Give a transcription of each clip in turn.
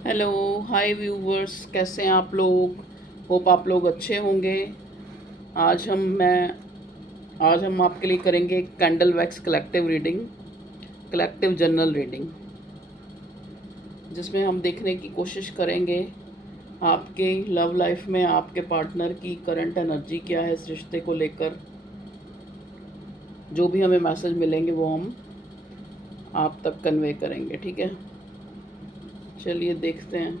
Hello, हाय viewers, कैसे हैं आप लोग। होप आप लोग अच्छे होंगे। आज हम मैं आज हम आपके लिए करेंगे candle wax collective reading, collective journal reading, जिसमें हम देखने की कोशिश करेंगे आपके लव लाइफ में आपके पार्टनर की करंट एनर्जी क्या है इस रिश्ते को लेकर। जो भी हमें मैसेज मिलेंगे वो हम आप तक कन्वे करेंगे, ठीक है। चलिए देखते हैं।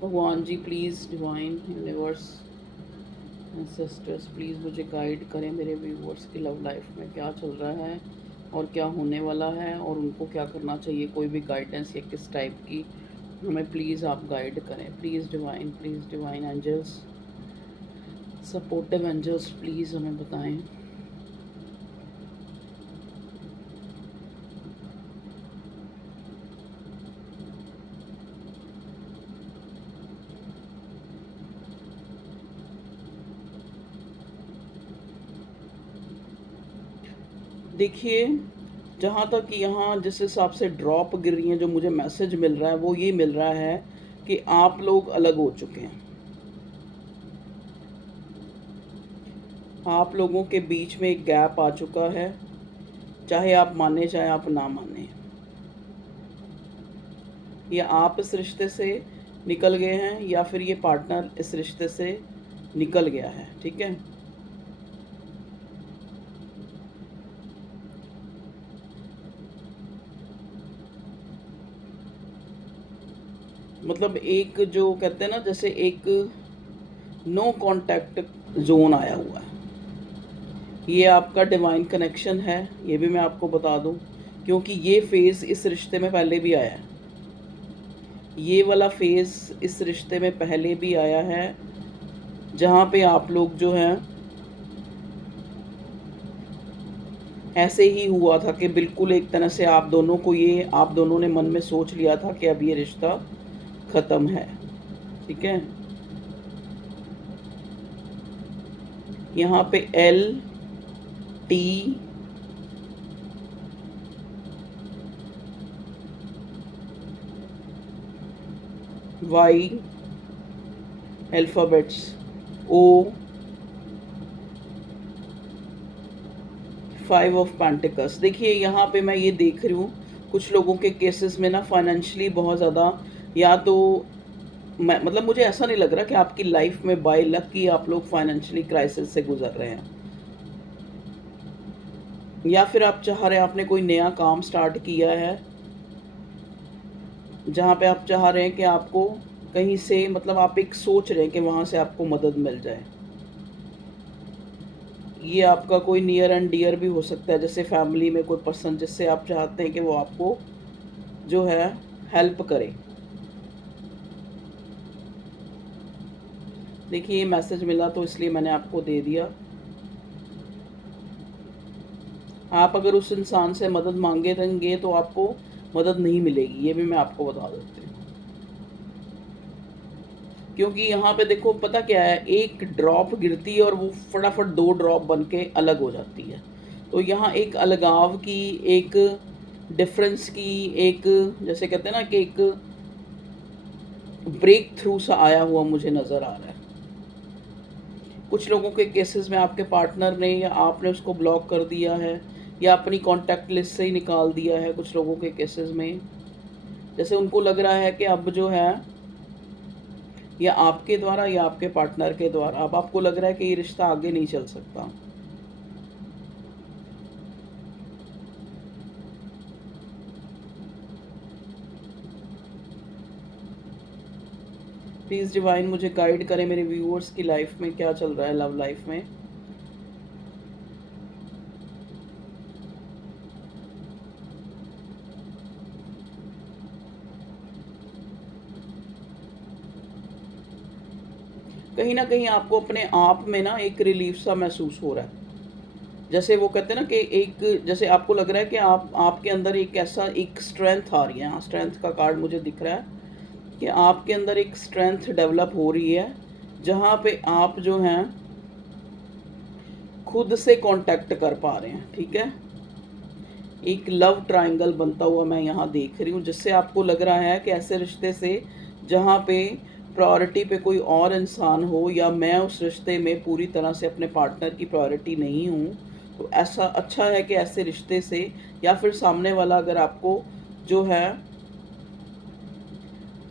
भगवान जी please, divine universe sisters please मुझे गाइड करें, मेरे व्यूवर्स की लव लाइफ में क्या चल रहा है और क्या होने वाला है और उनको क्या करना चाहिए। कोई भी गाइडेंस या किस टाइप की हमें प्लीज़ आप गाइड करें। Please divine angels, supportive angels please हमें बताएं। देखिए, जहाँ तक यहाँ जिस हिसाब से ड्रॉप गिर रही हैं, जो मुझे मैसेज मिल रहा है वो ये मिल रहा है कि आप लोग अलग हो चुके हैं। आप लोगों के बीच में एक गैप आ चुका है, चाहे आप माने चाहे आप ना माने। या आप इस रिश्ते से निकल गए हैं या फिर ये पार्टनर इस रिश्ते से निकल गया है, ठीक है। मतलब एक जो कहते हैं ना, जैसे एक नो कांटेक्ट जोन आया हुआ है। ये आपका डिवाइन कनेक्शन है, ये भी मैं आपको बता दूं, क्योंकि ये फेज़ इस रिश्ते में पहले भी आया है। ये वाला फेज़ इस रिश्ते में पहले भी आया है, जहाँ पे आप लोग जो हैं ऐसे ही हुआ था कि बिल्कुल एक तरह से आप दोनों ने मन में सोच लिया था कि अब ये रिश्ता ख़त्म है, ठीक है। यहाँ पे LT Y alphabets, O 5 of pentacles. देखिए यहाँ पे मैं ये देख रही हूँ कुछ लोगों के केसेस में ना फाइनेंशियली बहुत ज़्यादा, या तो मैं मतलब मुझे ऐसा नहीं लग रहा कि आपकी लाइफ में बाय लक की आप लोग फाइनेंशियली क्राइसिस से गुजर रहे हैं, या फिर आप चाह रहे हैं, आपने कोई नया काम स्टार्ट किया है जहाँ पे आप चाह रहे हैं कि आपको कहीं से, मतलब आप एक सोच रहे हैं कि वहाँ से आपको मदद मिल जाए। ये आपका कोई नियर एंड डियर भी हो सकता है, जैसे फैमिली में कोई पर्सन जिससे आप चाहते हैं कि वो आपको जो है हेल्प करे। देखिए ये मैसेज मिला तो इसलिए मैंने आपको दे दिया। आप अगर उस इंसान से मदद मांगे रहेंगे तो आपको मदद नहीं मिलेगी, ये भी मैं आपको बता देती हूँ। क्योंकि यहाँ पे देखो पता क्या है, एक ड्रॉप गिरती है और वो फटाफट दो ड्रॉप बन के अलग हो जाती है। तो यहाँ एक अलगाव की, एक डिफरेंस की, एक जैसे कहते हैं ना कि एक ब्रेक थ्रू सा आया हुआ मुझे नज़र आ रहा है। कुछ लोगों के केसेस में आपके पार्टनर ने या आपने उसको ब्लॉक कर दिया है या अपनी कॉन्टैक्ट लिस्ट से ही निकाल दिया है। कुछ लोगों के केसेस में जैसे उनको लग रहा है कि अब जो है, या आपके द्वारा या आपके पार्टनर के द्वारा, अब आपको लग रहा है कि ये रिश्ता आगे नहीं चल सकता। प्लीज़ डिवाइन मुझे गाइड करें, मेरे व्यूअर्स की लाइफ में क्या चल रहा है लव लाइफ में। कहीं ना कहीं आपको अपने आप में ना एक रिलीफ सा महसूस हो रहा है। जैसे वो कहते हैं ना कि एक, जैसे आपको लग रहा है कि आपके अंदर एक ऐसा एक स्ट्रेंथ आ रही है। हाँ, स्ट्रेंथ का कार्ड मुझे दिख रहा है कि आपके अंदर एक स्ट्रेंथ डेवलप हो रही है, जहाँ पे आप जो हैं खुद से कांटेक्ट कर पा रहे हैं, ठीक है। एक लव ट्रायंगल बनता हुआ मैं यहाँ देख रही हूँ, जिससे आपको लग रहा है कि ऐसे रिश्ते से जहाँ पे प्रायोरिटी पे कोई और इंसान हो, या मैं उस रिश्ते में पूरी तरह से अपने पार्टनर की प्रायोरिटी नहीं हूँ, तो ऐसा अच्छा है कि ऐसे रिश्ते से, या फिर सामने वाला अगर आपको जो है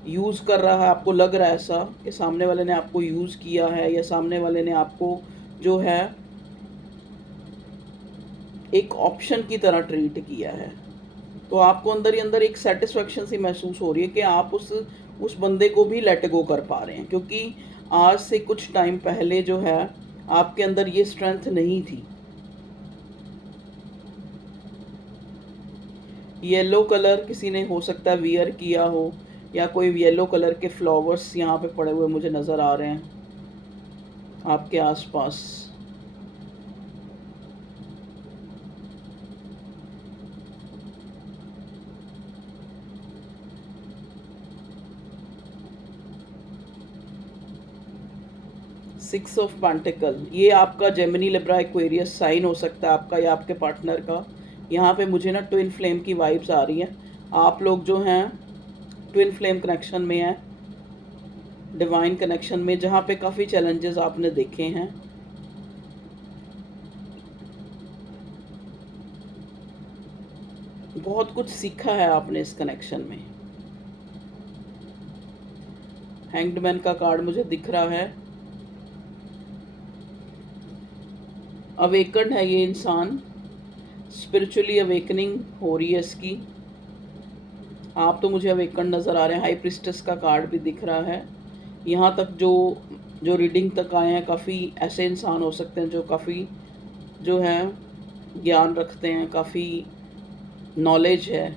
यूज़ कर रहा है, आपको लग रहा है ऐसा कि सामने वाले ने आपको यूज़ किया है, या सामने वाले ने आपको जो है एक ऑप्शन की तरह ट्रीट किया है, तो आपको अंदर ही अंदर एक सेटिस्फेक्शन सी महसूस हो रही है कि आप उस बंदे को भी लेट गो कर पा रहे हैं, क्योंकि आज से कुछ टाइम पहले जो है आपके अंदर ये स्ट्रेंथ नहीं थी। येलो कलर किसी ने हो सकता है वियर किया हो, या कोई येलो कलर के फ्लावर्स यहाँ पे पड़े हुए मुझे नज़र आ रहे हैं आपके आसपास। 6 ऑफ पेंटिकल, ये आपका जेमिनी लिब्रा एक्वेरियस साइन हो सकता है आपका या आपके पार्टनर का। यहाँ पे मुझे ना ट्विन फ्लेम की वाइब्स आ रही हैं। आप लोग जो हैं ट्विन फ्लेम कनेक्शन में हैं, डिवाइन कनेक्शन में, जहाँ पे काफ़ी चैलेंजेस आपने देखे हैं। बहुत कुछ सीखा है आपने इस कनेक्शन में। हैंग्ड मैन का कार्ड मुझे दिख रहा है। अवेकन है ये इंसान, स्पिरिचुअली अवेकनिंग हो रही है इसकी। आप तो मुझे अवेकन नज़र आ रहे हैं। हाई प्रिस्टेस का कार्ड भी दिख रहा है। यहाँ तक जो जो रीडिंग तक आए हैं, काफ़ी ऐसे इंसान हो सकते हैं जो काफ़ी जो है ज्ञान रखते हैं, काफ़ी नॉलेज है।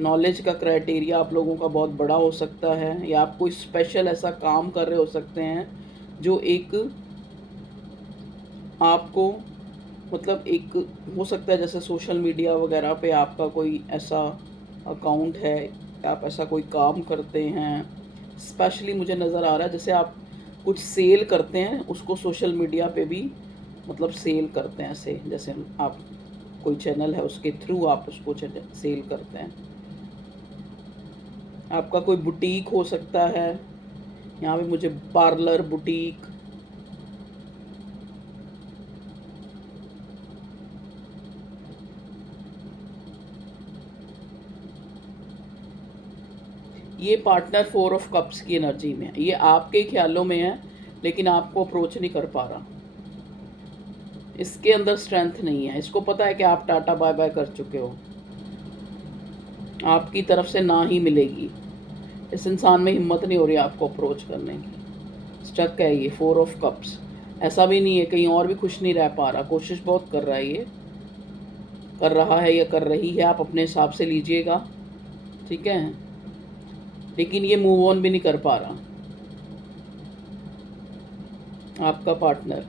नॉलेज का क्राइटेरिया आप लोगों का बहुत बड़ा हो सकता है, या आप कोई स्पेशल ऐसा काम कर रहे हो सकते हैं जो एक आपको मतलब एक हो सकता है, जैसे सोशल मीडिया वगैरह पे आपका कोई ऐसा अकाउंट है, आप ऐसा कोई काम करते हैं। स्पेशली मुझे नज़र आ रहा है जैसे आप कुछ सेल करते हैं, उसको सोशल मीडिया पे भी मतलब सेल करते हैं, ऐसे जैसे आप कोई चैनल है उसके थ्रू आप उसको सेल करते हैं। आपका कोई बुटीक हो सकता है, यहाँ पे मुझे पार्लर, बुटीक, ये पार्टनर 4 ऑफ कप्स की एनर्जी में है। ये आपके ख्यालों में है लेकिन आपको अप्रोच नहीं कर पा रहा। इसके अंदर स्ट्रेंथ नहीं है। इसको पता है कि आप टाटा बाय बाय कर चुके हो, आपकी तरफ से ना ही मिलेगी। इस इंसान में हिम्मत नहीं हो रही आपको अप्रोच करने की। स्टक है ये 4 ऑफ कप्स। ऐसा भी नहीं है कहीं और भी खुश नहीं रह पा रहा, कोशिश बहुत कर रहा है, ये कर रहा है या कर रही है, आप अपने हिसाब से लीजिएगा, ठीक है। लेकिन ये मूव ऑन भी नहीं कर पा रहा आपका पार्टनर।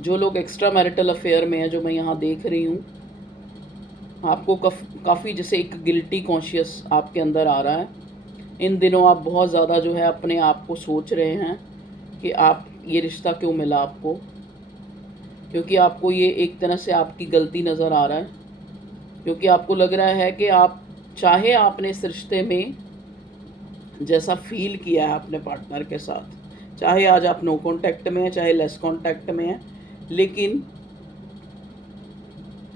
जो लोग एक्स्ट्रा मैरिटल अफेयर में हैं, जो मैं यहाँ देख रही हूँ, आपको काफ़ी जैसे एक गिल्टी कॉन्शियस आपके अंदर आ रहा है। इन दिनों आप बहुत ज़्यादा जो है अपने आप को सोच रहे हैं कि आप ये रिश्ता क्यों मिला आपको, क्योंकि आपको ये एक तरह से आपकी गलती नज़र आ रहा है। क्योंकि आपको लग रहा है कि आप चाहे आपने इस रिश्ते में जैसा फील किया है अपने पार्टनर के साथ, चाहे आज आप नो कांटेक्ट में हैं, चाहे लेस कांटेक्ट में हैं, लेकिन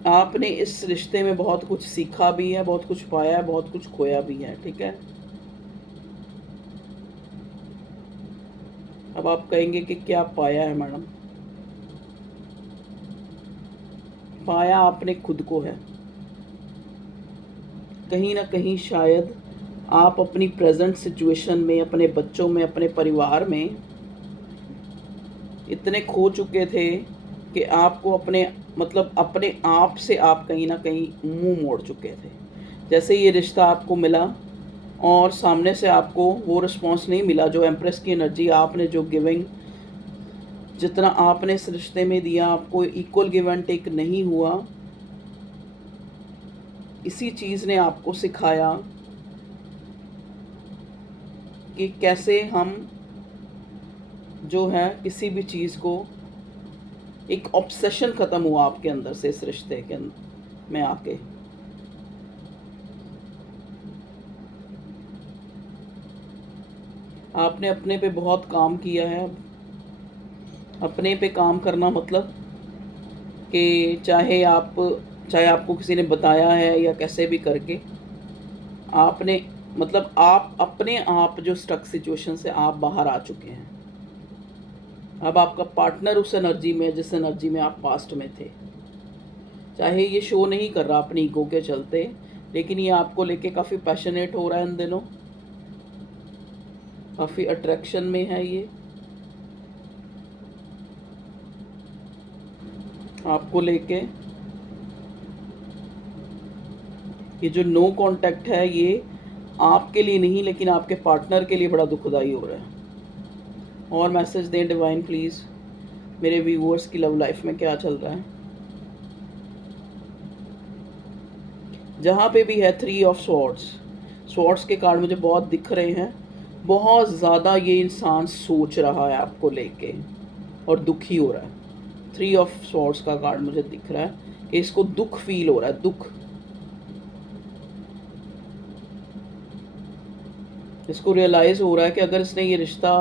आपने इस रिश्ते में बहुत कुछ सीखा भी है, बहुत कुछ पाया है, बहुत कुछ खोया भी है, ठीक है। अब आप कहेंगे कि क्या पाया है मैडम? पाया आपने खुद को है। कहीं ना कहीं शायद आप अपनी प्रेजेंट सिचुएशन में, अपने बच्चों में, अपने परिवार में इतने खो चुके थे कि आपको अपने मतलब अपने आप से आप कहीं ना कहीं मुंह मोड़ चुके थे। जैसे ये रिश्ता आपको मिला और सामने से आपको वो रिस्पॉन्स नहीं मिला, जो एम्प्रेस की एनर्जी आपने जो गिविंग, जितना आपने इस रिश्ते में दिया, आपको इक्वल गिव एंड टेक नहीं हुआ। इसी चीज़ ने आपको सिखाया कि कैसे हम जो है किसी भी चीज़ को एक ऑब्सेशन ख़त्म हुआ आपके अंदर से इस रिश्ते के में आके। आपने अपने पे बहुत काम किया है। अपने पे काम करना मतलब कि चाहे आपको किसी ने बताया है या कैसे भी करके आपने, मतलब आप अपने आप जो स्टक सिचुएशन से आप बाहर आ चुके हैं। अब आपका पार्टनर उस एनर्जी में, जिस एनर्जी में आप पास्ट में थे, चाहे ये शो नहीं कर रहा अपनी ईगो के चलते, लेकिन ये आपको लेके काफ़ी पैशनेट हो रहा है इन दिनों, काफ़ी अट्रैक्शन में है ये आपको लेके। ये जो नो कांटेक्ट है ये आपके लिए नहीं, लेकिन आपके पार्टनर के लिए बड़ा दुखदाई हो रहा है। और मैसेज दें डिवाइन प्लीज़, मेरे व्यूअर्स की लव लाइफ में क्या चल रहा है। जहाँ पे भी है 3 ऑफ स्वॉर्ड्स के कार्ड मुझे बहुत दिख रहे हैं। बहुत ज़्यादा ये इंसान सोच रहा है आपको लेके और दुखी हो रहा है। 3 ऑफ स्वॉर्ड्स का कार्ड मुझे दिख रहा है कि इसको दुख फील हो रहा है, दुख। इसको रियलाइज़ हो रहा है कि अगर इसने ये रिश्ता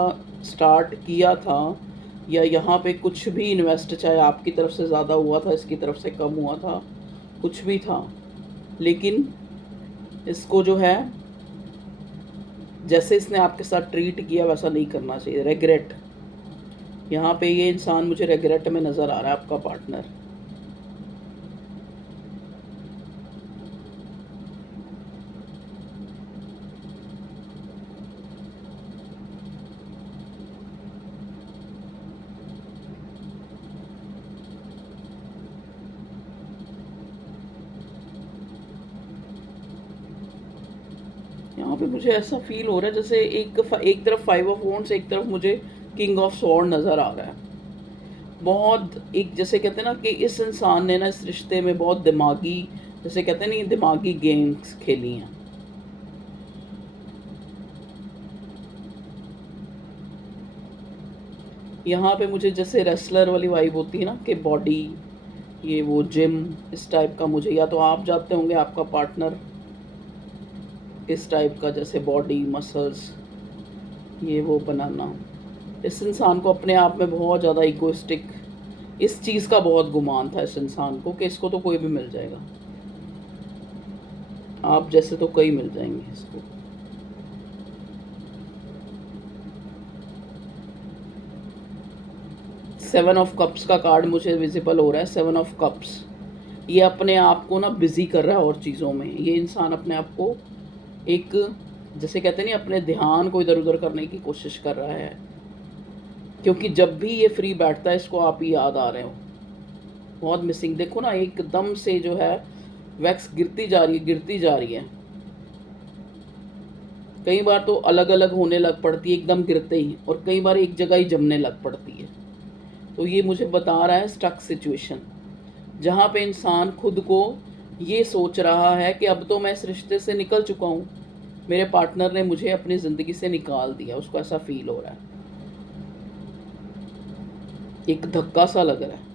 स्टार्ट किया था या यहाँ पे कुछ भी इन्वेस्ट, चाहे आपकी तरफ से ज़्यादा हुआ था, इसकी तरफ से कम हुआ था, कुछ भी था, लेकिन इसको जो है जैसे इसने आपके साथ ट्रीट किया वैसा नहीं करना चाहिए। रेग्रेट, यहाँ पे ये इंसान मुझे रेग्रेट में नज़र आ रहा है, आपका पार्टनर। यहाँ पे मुझे ऐसा फील हो रहा है जैसे एक तरफ 5 ऑफ वॉन्ड्स, एक तरफ मुझे किंग ऑफ स्वॉर्ड नज़र आ रहा है। बहुत एक, जैसे कहते हैं ना कि इस इंसान ने ना इस रिश्ते में बहुत दिमागी, जैसे कहते हैं ना, दिमागी गेम्स खेली हैं। यहाँ पे मुझे जैसे रेसलर वाली वाइब होती है ना कि बॉडी, ये वो जिम, इस टाइप का मुझे, या तो आप जाते होंगे आपका पार्टनर इस टाइप का, जैसे बॉडी मसल्स ये वो बनाना। इस इंसान को अपने आप में बहुत ज़्यादा इगोइस्टिक, इस चीज़ का बहुत गुमान था इस इंसान को कि इसको तो कोई भी मिल जाएगा, आप जैसे तो कई मिल जाएंगे इसको। सेवन ऑफ कप्स का कार्ड मुझे विजिबल हो रहा है। 7 ऑफ कप्स, ये अपने आप को ना बिजी कर रहा है और चीज़ों में। ये इंसान अपने आप को एक, जैसे कहते नहीं, अपने ध्यान को इधर उधर करने की कोशिश कर रहा है, क्योंकि जब भी ये फ्री बैठता है इसको आप ही याद आ रहे हो। बहुत मिसिंग, देखो ना एकदम से जो है वैक्स गिरती जा रही है, गिरती जा रही है। कई बार तो अलग अलग होने लग पड़ती है एकदम गिरते ही, और कई बार एक जगह ही जमने लग पड़ती है। तो ये मुझे बता रहा है स्टक सिचुएशन, जहाँ पे इंसान खुद को ये सोच रहा है कि अब तो मैं इस रिश्ते से निकल चुका हूँ, मेरे पार्टनर ने मुझे अपनी ज़िंदगी से निकाल दिया, उसको ऐसा फील हो रहा है, एक धक्का सा लग रहा है।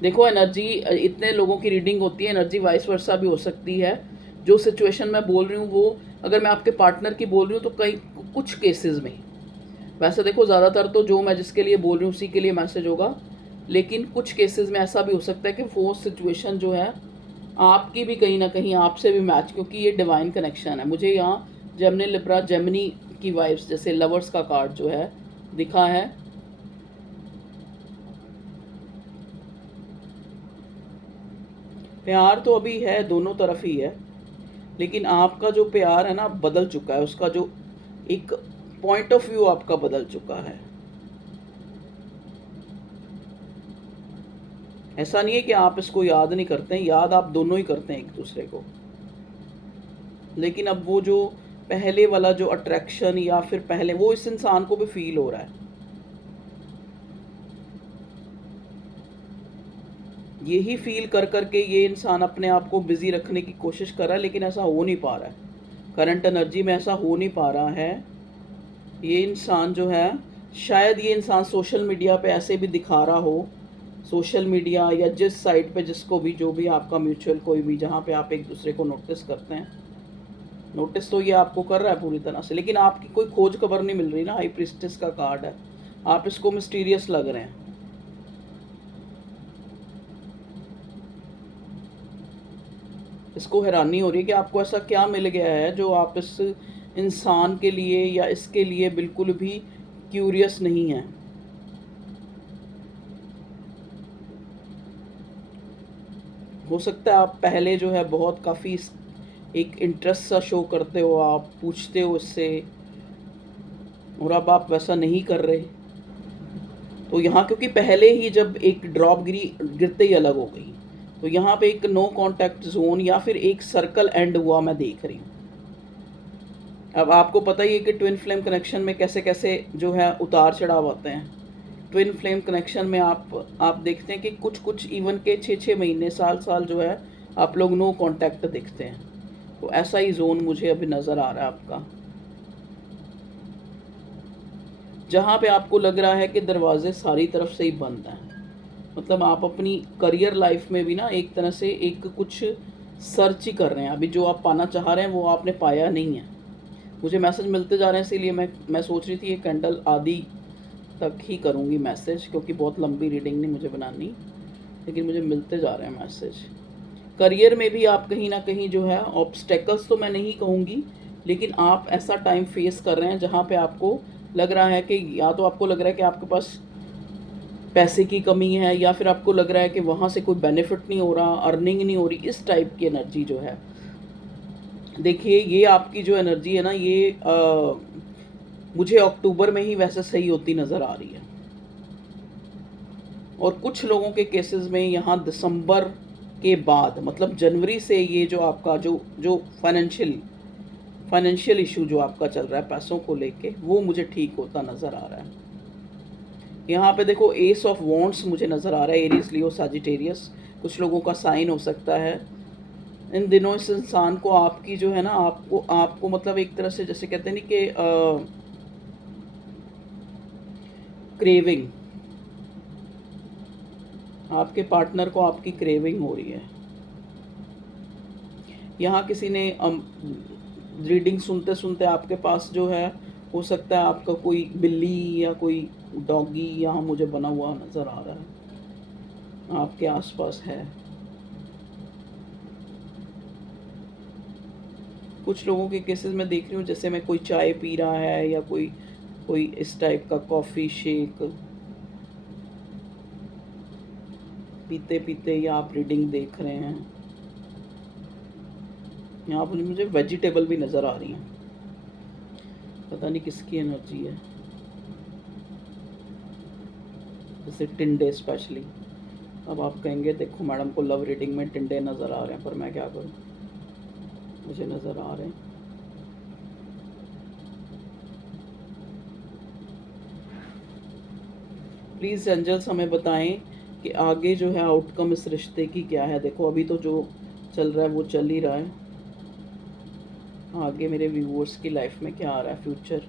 देखो एनर्जी, इतने लोगों की रीडिंग होती है, एनर्जी वाइस वर्सा भी हो सकती है। जो सिचुएशन मैं बोल रही हूँ वो, अगर मैं आपके पार्टनर की बोल रही हूँ तो कई कुछ केसेस में, वैसे देखो ज़्यादातर तो जो मैं जिसके लिए बोल रही हूँ उसी के लिए मैसेज होगा, लेकिन कुछ केसेस में ऐसा भी हो सकता है कि वो सिचुएशन जो है आपकी भी कहीं ना कहीं आपसे भी मैच, क्योंकि ये डिवाइन कनेक्शन है। मुझे यहाँ जेमिनी लिब्रा जेमिनी की वाइब्स, जैसे लवर्स का कार्ड जो है दिखा है, प्यार तो अभी है, दोनों तरफ ही है, लेकिन आपका जो प्यार है ना बदल चुका है, उसका जो एक पॉइंट ऑफ व्यू आपका बदल चुका है। ऐसा नहीं है कि आप इसको याद नहीं करते हैं, याद आप दोनों ही करते हैं एक दूसरे को, लेकिन अब वो जो पहले वाला जो अट्रैक्शन या फिर पहले, वो इस इंसान को भी फील हो रहा है। यही फील कर करके ये इंसान अपने आप को बिजी रखने की कोशिश कर रहा है, लेकिन ऐसा हो नहीं पा रहा है। करंट एनर्जी में ऐसा हो नहीं पा रहा है ये इंसान जो है, शायद ये इंसान सोशल मीडिया पे ऐसे भी दिखा रहा हो, सोशल मीडिया या जिस साइट पे जिसको भी, जो भी आपका म्यूचुअल कोई भी, जहाँ पे आप एक दूसरे को नोटिस करते हैं, नोटिस तो ये आपको कर रहा है पूरी तरह से, लेकिन आपकी कोई खोज खबर नहीं मिल रही ना। हाई प्रीस्टेस का कार्ड है, आप इसको मिस्टीरियस लग रहे हैं। इसको हैरानी हो रही है कि आपको ऐसा क्या मिल गया है जो आप इस इंसान के लिए या इसके लिए बिल्कुल भी क्यूरियस नहीं है। हो सकता है आप पहले जो है बहुत काफ़ी एक इंटरेस्ट सा शो करते हो, आप पूछते हो इससे, और अब आप वैसा नहीं कर रहे। तो यहाँ क्योंकि पहले ही जब एक ड्रॉप गिरते ही अलग हो गई, तो यहाँ पे एक नो कांटेक्ट जोन या फिर एक सर्कल एंड हुआ मैं देख रही हूँ। अब आपको पता ही है कि ट्विन फ्लेम कनेक्शन में कैसे कैसे जो है उतार चढ़ाव आते हैं। ट्विन फ्लेम कनेक्शन में आप देखते हैं कि कुछ कुछ इवन के 6-6 महीने, साल जो है आप लोग नो कांटेक्ट दिखते हैं। तो ऐसा ही जोन मुझे अभी नज़र आ रहा है आपका, जहाँ पे आपको लग रहा है कि दरवाजे सारी तरफ से ही बंद हैं। मतलब आप अपनी करियर लाइफ में भी ना एक तरह से एक कुछ सर्च ही कर रहे हैं। अभी जो आप पाना चाह रहे हैं वो आपने पाया नहीं है। मुझे मैसेज मिलते जा रहे हैं, इसीलिए मैं सोच रही थी ये कैंडल आदि तक ही करूँगी मैसेज, क्योंकि बहुत लंबी रीडिंग नहीं मुझे बनानी, लेकिन मुझे मिलते जा रहे हैं मैसेज। करियर में भी आप कहीं ना कहीं जो है ऑब्स्टेकल्स तो मैं नहीं कहूँगी, लेकिन आप ऐसा टाइम फेस कर रहे हैं जहाँ पे आपको लग रहा है कि या तो आपको लग रहा है कि आपके पास पैसे की कमी है, या फिर आपको लग रहा है कि वहाँ से कोई बेनिफिट नहीं हो रहा, अर्निंग नहीं हो रही। इस टाइप की एनर्जी जो है, देखिए ये आपकी जो एनर्जी है ना, ये मुझे अक्टूबर में ही वैसे सही होती नज़र आ रही है। और कुछ लोगों के केसेस में यहाँ दिसंबर के बाद, मतलब जनवरी से, ये जो आपका जो फाइनेंशियल इशू जो आपका चल रहा है पैसों को लेके, वो मुझे ठीक होता नज़र आ रहा है। यहाँ पे देखो एस ऑफ वॉन्ड्स मुझे नज़र आ रहा है, एरीज, लियो, सजिटेरियस, कुछ लोगों का साइन हो सकता है इन दिनों। इस इंसान को आपकी जो है ना, आपको मतलब एक तरह से जैसे कहते हैं नहीं कि क्रेविंग, आपके पार्टनर को आपकी क्रेविंग हो रही है। यहाँ किसी ने रीडिंग सुनते सुनते आपके पास जो है, हो सकता है आपका कोई बिल्ली या कोई डॉगी यहाँ मुझे बना हुआ नज़र आ रहा है, आपके आसपास है। कुछ लोगों के केसेस में देख रही हूँ जैसे मैं कोई चाय पी रहा है या कोई कोई इस टाइप का कॉफ़ी शेक पीते पीते, या आप रीडिंग देख रहे हैं। यहाँ पर मुझे वेजिटेबल भी नज़र आ रही हैं, पता नहीं किसकी एनर्जी है, जैसे टिंडे स्पेशली। अब आप कहेंगे देखो मैडम को लव रीडिंग में टिंडे नज़र आ रहे हैं, पर मैं क्या करूँ, मुझे नज़र आ रहे हैं। प्लीज़ एंजल्स हमें बताएं कि आगे जो है आउटकम इस रिश्ते की क्या है। देखो अभी तो जो चल रहा है वो चल ही रहा है, आगे मेरे व्यूअर्स की लाइफ में क्या आ रहा है, फ्यूचर,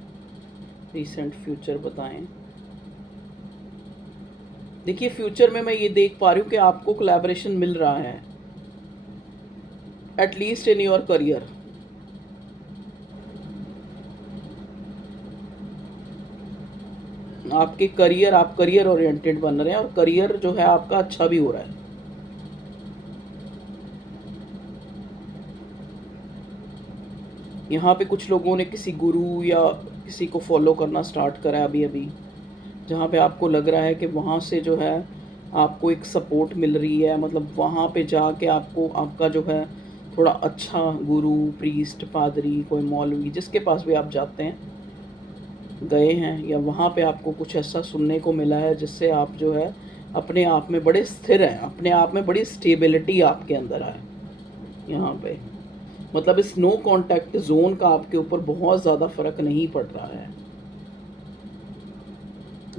रीसेंट फ्यूचर बताएं। देखिए फ्यूचर में मैं ये देख पा रही हूँ कि आपको कोलैबोरेशन मिल रहा है, एटलीस्ट इन योर करियर। आपके करियर, आप करियर ओरिएंटेड बन रहे हैं, और करियर जो है आपका अच्छा भी हो रहा है। यहाँ पे कुछ लोगों ने किसी गुरु या किसी को फॉलो करना स्टार्ट करा है अभी अभी, जहाँ पे आपको लग रहा है कि वहाँ से जो है आपको एक सपोर्ट मिल रही है। मतलब वहाँ पे जाके आपको आपका जो है थोड़ा अच्छा गुरु, प्रीस्ट, पादरी, कोई मौलवी, जिसके पास भी आप जाते हैं, गए हैं, या वहाँ पे आपको कुछ ऐसा सुनने को मिला है जिससे आप जो है अपने आप में बड़े स्थिर हैं, अपने आप में बड़ी स्टेबिलिटी आपके अंदर आए। यहाँ पे मतलब इस नो कांटेक्ट जोन का आपके ऊपर बहुत ज़्यादा फ़र्क नहीं पड़ रहा है,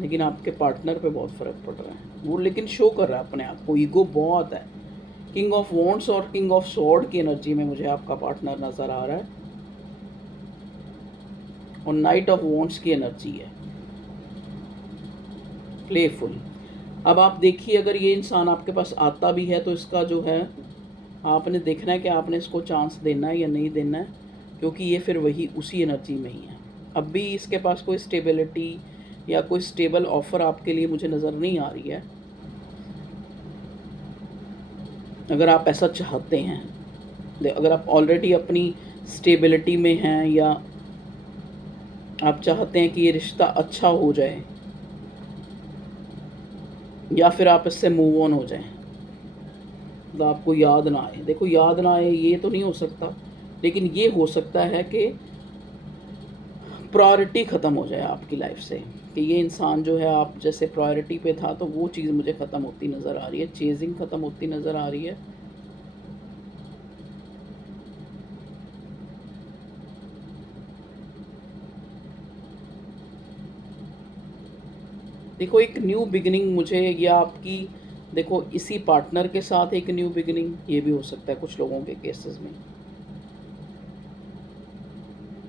लेकिन आपके पार्टनर पे बहुत फ़र्क पड़ रहा है। वो लेकिन शो कर रहा है अपने आप को, ईगो बहुत है। किंग ऑफ वॉन्ड्स और किंग ऑफ स्वॉर्ड की एनर्जी में मुझे आपका पार्टनर नज़र आ रहा है। और नाइट ऑफ वॉन्ट्स की एनर्जी है, प्लेफुल। अब आप देखिए, अगर ये इंसान आपके पास आता भी है तो इसका जो है आपने देखना है कि आपने इसको चांस देना है या नहीं देना है, क्योंकि ये फिर वही उसी एनर्जी में ही है। अब भी इसके पास कोई स्टेबिलिटी या कोई स्टेबल ऑफ़र आपके लिए मुझे नज़र नहीं आ रही है। अगर आप ऐसा चाहते हैं, अगर आप ऑलरेडी अपनी स्टेबिलिटी में हैं या आप चाहते हैं कि ये रिश्ता अच्छा हो जाए या फिर आप इससे मूव ऑन हो जाएं, तो आपको याद ना आए। देखो, याद ना आए ये तो नहीं हो सकता, लेकिन ये हो सकता है कि प्रायोरिटी ख़त्म हो जाए आपकी लाइफ से, कि ये इंसान जो है आप जैसे प्रायोरिटी पे था तो वो चीज़ मुझे ख़त्म होती नज़र आ रही है, चेजिंग ख़त्म होती नज़र आ रही है। देखो, एक न्यू बिगिनिंग मुझे, या आपकी देखो इसी पार्टनर के साथ एक न्यू बिगिनिंग, ये भी हो सकता है कुछ लोगों के केसेस में,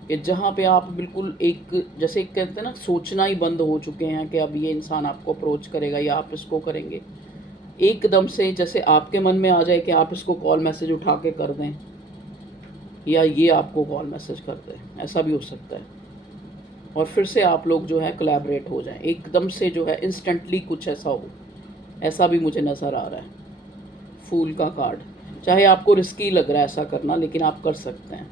कि जहाँ पे आप बिल्कुल एक जैसे कहते हैं ना, सोचना ही बंद हो चुके हैं कि अब ये इंसान आपको अप्रोच करेगा या आप इसको करेंगे। एकदम से जैसे आपके मन में आ जाए कि आप इसको कॉल मैसेज उठा के कर दें या ये आपको कॉल मैसेज कर दे, ऐसा भी हो सकता है। और फिर से आप लोग जो है कोलैबोरेट हो जाएं, एकदम से जो है इंस्टेंटली कुछ ऐसा हो, ऐसा भी मुझे नज़र आ रहा है। फूल का कार्ड, चाहे आपको रिस्की लग रहा है ऐसा करना, लेकिन आप कर सकते हैं।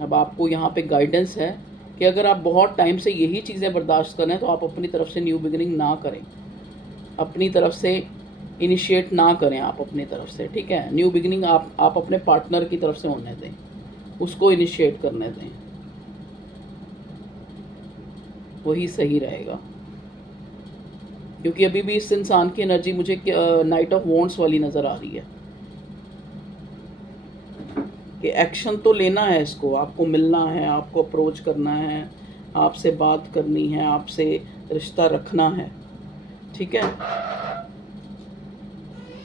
अब आपको यहाँ पे गाइडेंस है कि अगर आप बहुत टाइम से यही चीज़ें बर्दाश्त कर रहे हैं तो आप अपनी तरफ से न्यू बिगिनिंग ना करें, अपनी तरफ से इनिशिएट ना करें आप अपनी तरफ से, ठीक है। न्यू बिगिनिंग आप अपने पार्टनर की तरफ से होने दें, उसको इनिशिएट करने दें, वही सही रहेगा। क्योंकि अभी भी इस इंसान की एनर्जी मुझे नाइट ऑफ वॉन्ट्स वाली नज़र आ रही है कि एक्शन तो लेना है, इसको आपको मिलना है, आपको अप्रोच करना है, आपसे बात करनी है, आपसे रिश्ता रखना है, ठीक है।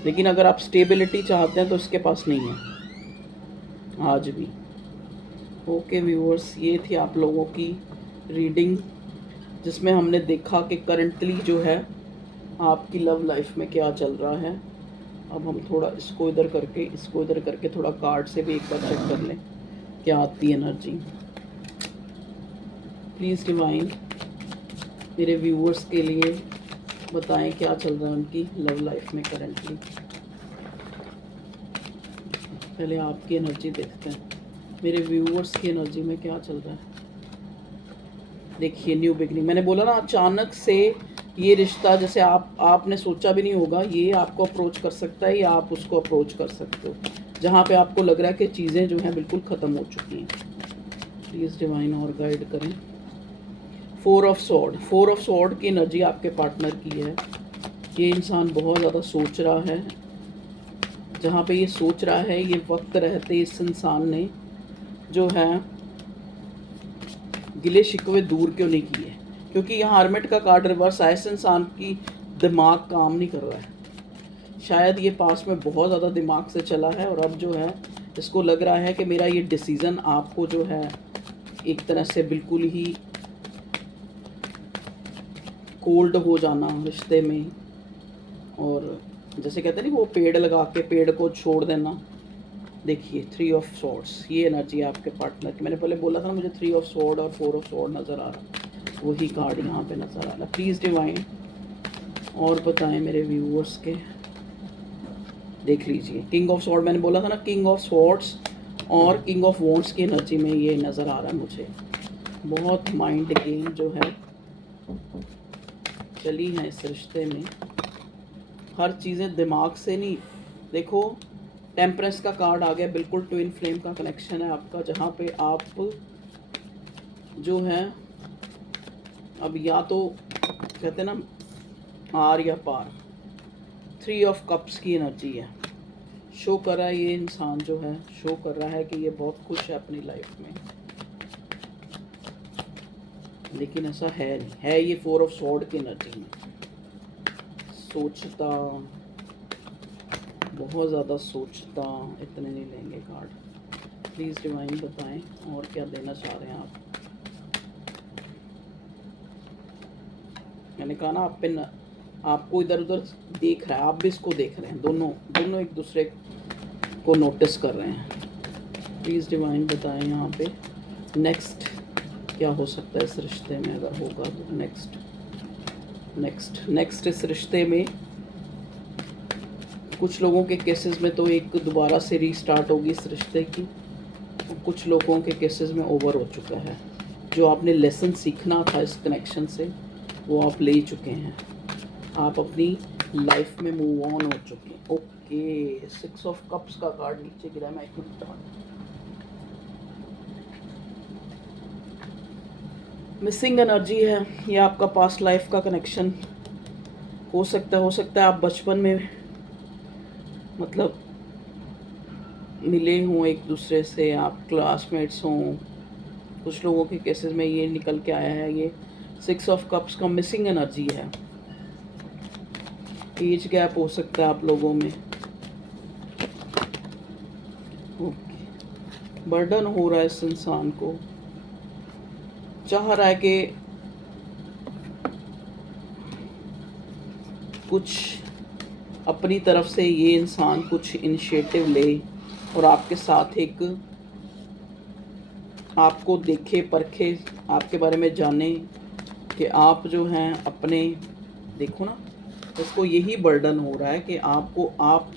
लेकिन अगर आप स्टेबिलिटी चाहते हैं तो इसके पास नहीं है आज भी। ओके व्यूअर्स, ये थी आप लोगों की रीडिंग जिसमें हमने देखा कि करंटली जो है आपकी लव लाइफ में क्या चल रहा है। अब हम थोड़ा इसको इधर करके थोड़ा कार्ड से भी एक बार चेक कर लें क्या आती है एनर्जी। प्लीज़ डिवाइन मेरे व्यूअर्स के लिए बताएं क्या चल रहा है उनकी लव लाइफ में करंटली। पहले आपकी एनर्जी देखते हैं, मेरे व्यूअर्स की एनर्जी में क्या चल रहा है। देखिए, न्यू बिगनिंग, मैंने बोला ना, अचानक से ये रिश्ता जैसे आपने सोचा भी नहीं होगा, ये आपको अप्रोच कर सकता है या आप उसको अप्रोच कर सकते हो, जहाँ पे आपको लग रहा है कि चीज़ें जो हैं बिल्कुल ख़त्म हो चुकी हैं। प्लीज़ डिवाइन और गाइड करें। 4 ऑफ सॉर्ड की एनर्जी आपके पार्टनर की है। ये इंसान बहुत ज़्यादा सोच रहा है, जहाँ पे ये सोच रहा है, ये वक्त रहते इस इंसान ने जो है गिले शिकवे दूर क्यों नहीं किए, क्योंकि यहाँ हर्मिट का कार्ड रिवर्स आया। इस इंसान की दिमाग काम नहीं कर रहा है, शायद ये पास में बहुत ज़्यादा दिमाग से चला है और अब जो है इसको लग रहा है कि मेरा ये डिसीज़न आपको जो है एक तरह से बिल्कुल ही कोल्ड हो जाना रिश्ते में, और जैसे कहते हैं नहीं, वो पेड़ लगा के पेड़ को छोड़ देना। देखिए 3 ऑफ सॉर्ड्स, ये एनर्जी है आपके पार्टनर की। मैंने पहले बोला था ना, मुझे 3 ऑफ सॉर्ड और 4 ऑफ सॉर्ड नज़र आ रहा, वही कार्ड यहाँ पे नज़र आ रहा। प्लीज़ डिवाइन और बताएं मेरे व्यूअर्स के। देख लीजिए, किंग ऑफ सॉर्ड, मैंने बोला था ना, किंग ऑफ सॉर्ड्स और किंग ऑफ वॉन्ड्स की एनर्जी में ये नज़र आ रहा है मुझे। बहुत माइंड गेम जो है चली है इस रिश्ते में, हर चीज़ें दिमाग से नहीं। देखो, टेम्परेंस का कार्ड आ गया, बिल्कुल ट्विन फ्लेम का कनेक्शन है आपका, जहाँ पे आप जो है अब या तो कहते हैं ना आर या पार। 3 ऑफ कप्स की एनर्जी है, शो कर रहा है ये इंसान जो है, शो कर रहा है कि ये बहुत खुश है अपनी लाइफ में, लेकिन ऐसा है नहीं है। ये 4 ऑफ सॉर्ड की एनर्जी में सोचता, बहुत ज़्यादा सोचता। इतने नहीं लेंगे कार्ड। प्लीज़ डिवाइन बताएं और क्या देना चाह रहे हैं आप। मैंने कहा ना आप पे न, आपको इधर उधर देख रहा है, आप भी इसको देख रहे हैं, दोनों दोनों एक दूसरे को नोटिस कर रहे हैं। प्लीज़ डिवाइन बताएं यहाँ पे नेक्स्ट क्या हो सकता है इस रिश्ते में, अगर होगा तो नेक्स्ट इस रिश्ते में कुछ लोगों के केसेस में तो एक दोबारा से रीस्टार्ट होगी इस रिश्ते की, और कुछ लोगों के केसेस में ओवर हो चुका है। जो आपने लेसन सीखना था इस कनेक्शन से वो आप ले चुके हैं, आप अपनी लाइफ में मूव ऑन हो चुके हैं। ओके, 6 ऑफ कप्स का कार्ड नीचे गिरा, मैं एक मिनट, मिसिंग एनर्जी है, ये आपका पास्ट लाइफ का कनेक्शन हो सकता है आप बचपन में मतलब मिले हों एक दूसरे से, आप क्लासमेट्स हों। कुछ लोगों के केसेस में ये निकल के आया है, ये 6 ऑफ कप्स का मिसिंग एनर्जी है। एज गैप हो सकता है आप लोगों में। ओके, बर्डन हो रहा है इस इंसान को, चाह रहा है कि कुछ अपनी तरफ से ये इंसान कुछ इनिशिएटिव ले और आपके साथ एक आपको देखे परखे, आपके बारे में जाने कि आप जो हैं अपने, देखो ना उसको यही बर्डन हो रहा है कि आप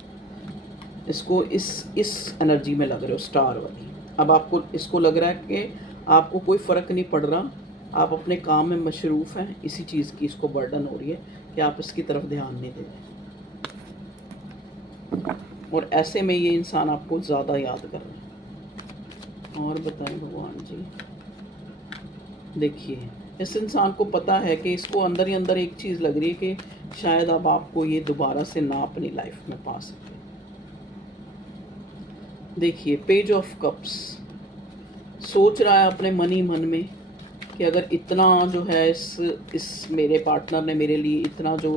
इसको इस एनर्जी में लग रहे हो स्टार वाली। अब आपको इसको लग रहा है कि आपको कोई फ़र्क नहीं पड़ रहा, आप अपने काम में मशरूफ़ हैं, इसी चीज़ की इसको बर्डन हो रही है कि आप इसकी तरफ ध्यान नहीं दे रहे, और ऐसे में ये इंसान आपको ज़्यादा याद कर रहा है। और बताएं भगवान जी, देखिए इस इंसान को पता है कि इसको अंदर ही अंदर एक चीज़ लग रही है कि शायद अब आपको ये दोबारा से ना अपनी लाइफ में पा सके। देखिए पेज ऑफ कप्स, सोच रहा है अपने मन ही मन में कि अगर इतना जो है इस मेरे पार्टनर ने मेरे लिए इतना जो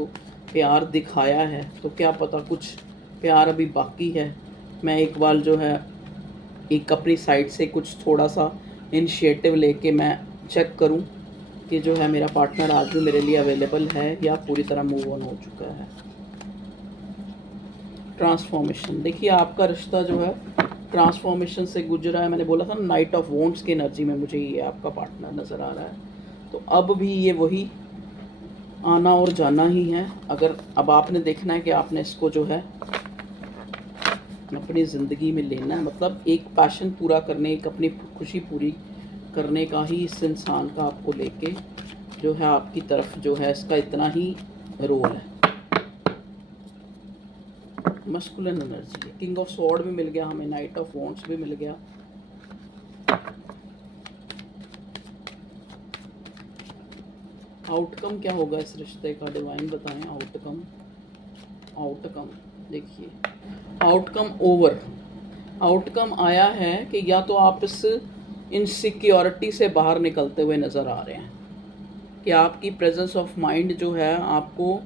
प्यार दिखाया है तो क्या पता कुछ प्यार अभी बाकी है। मैं एक बार जो है एक अपनी साइड से कुछ थोड़ा सा इनिशिएटिव लेके मैं चेक करूं कि जो है मेरा पार्टनर आज भी मेरे लिए अवेलेबल है या पूरी तरह मूव ऑन हो चुका है। ट्रांसफॉर्मेशन, देखिए आपका रिश्ता जो है ट्रांसफॉर्मेशन से गुजरा है। मैंने बोला था नाइट ऑफ वॉन्ड्स की एनर्जी में मुझे ये आपका पार्टनर नज़र आ रहा है, तो अब भी ये वही आना और जाना ही है। अगर अब आपने देखना है कि आपने इसको जो है अपनी ज़िंदगी में लेना है, मतलब एक पैशन पूरा करने, एक अपनी खुशी पूरी करने का ही इस इंसान का आपको लेके जो है आपकी तरफ जो है इसका इतना ही रोल है। Masculine energy, king of sword भी मिल गया हमें, नाइट ऑफ वॉन्ड्स भी मिल गया। आउटकम क्या होगा इस रिश्ते का, डिवाइन बताएं आउटकम देखिए आउटकम आउटकम आया है कि या तो आप इस इनसिक्योरिटी से बाहर निकलते हुए नज़र आ रहे हैं कि आपकी प्रेजेंस ऑफ माइंड जो है आपको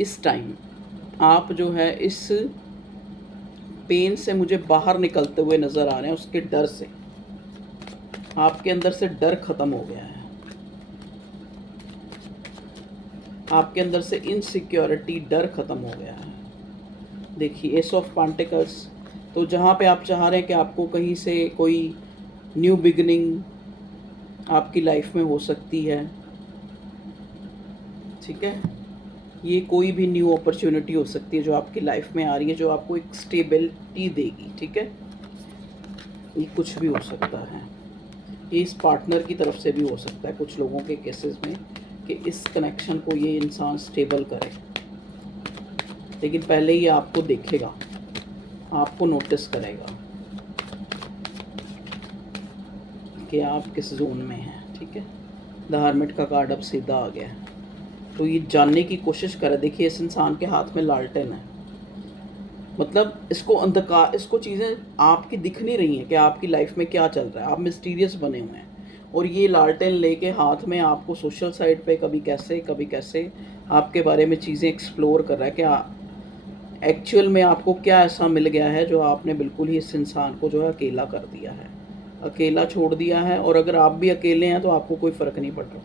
इस टाइम आप जो है इस पेन से मुझे बाहर निकलते हुए नज़र आ रहे हैं। उसके डर से आपके अंदर से डर ख़त्म हो गया है, आपके अंदर से इनसिक्योरिटी डर ख़त्म हो गया है। देखिए एस ऑफ पेंटिकल्स, तो जहाँ पे आप चाह रहे हैं कि आपको कहीं से कोई न्यू बिगनिंग आपकी लाइफ में हो सकती है, ठीक है, ये कोई भी न्यू अपॉर्चुनिटी हो सकती है जो आपकी लाइफ में आ रही है, जो आपको एक स्टेबिलिटी देगी, ठीक है। ये कुछ भी हो सकता है, ये इस पार्टनर की तरफ से भी हो सकता है कुछ लोगों के केसेस में कि इस कनेक्शन को ये इंसान स्टेबल करे, लेकिन पहले ये आपको देखेगा, आपको नोटिस करेगा कि आप किस जोन में हैं, ठीक है। द हर्मिट का कार्ड अब सीधा आ गया है, तो ये जानने की कोशिश करे। देखिए इस इंसान के हाथ में लालटेन है, मतलब इसको अंधकार, इसको चीज़ें आपकी दिख नहीं रही हैं कि आपकी लाइफ में क्या चल रहा है, आप मिस्टीरियस बने हुए हैं, और ये लालटेन लेके हाथ में आपको सोशल साइट पे कभी कैसे आपके बारे में चीज़ें एक्सप्लोर कर रहा है कि एक्चुअल में आपको क्या ऐसा मिल गया है जो आपने बिल्कुल ही इस इंसान को जो है अकेला कर दिया है, अकेला छोड़ दिया है। और अगर आप भी अकेले हैं तो आपको कोई फ़र्क नहीं पड़ रहा,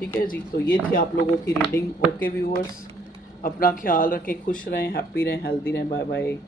ठीक है जी, तो ये थी आप लोगों की रीडिंग। ओके व्यूअर्स, अपना ख्याल रखें, खुश रहें, हैप्पी रहें, हेल्दी रहें। Bye bye.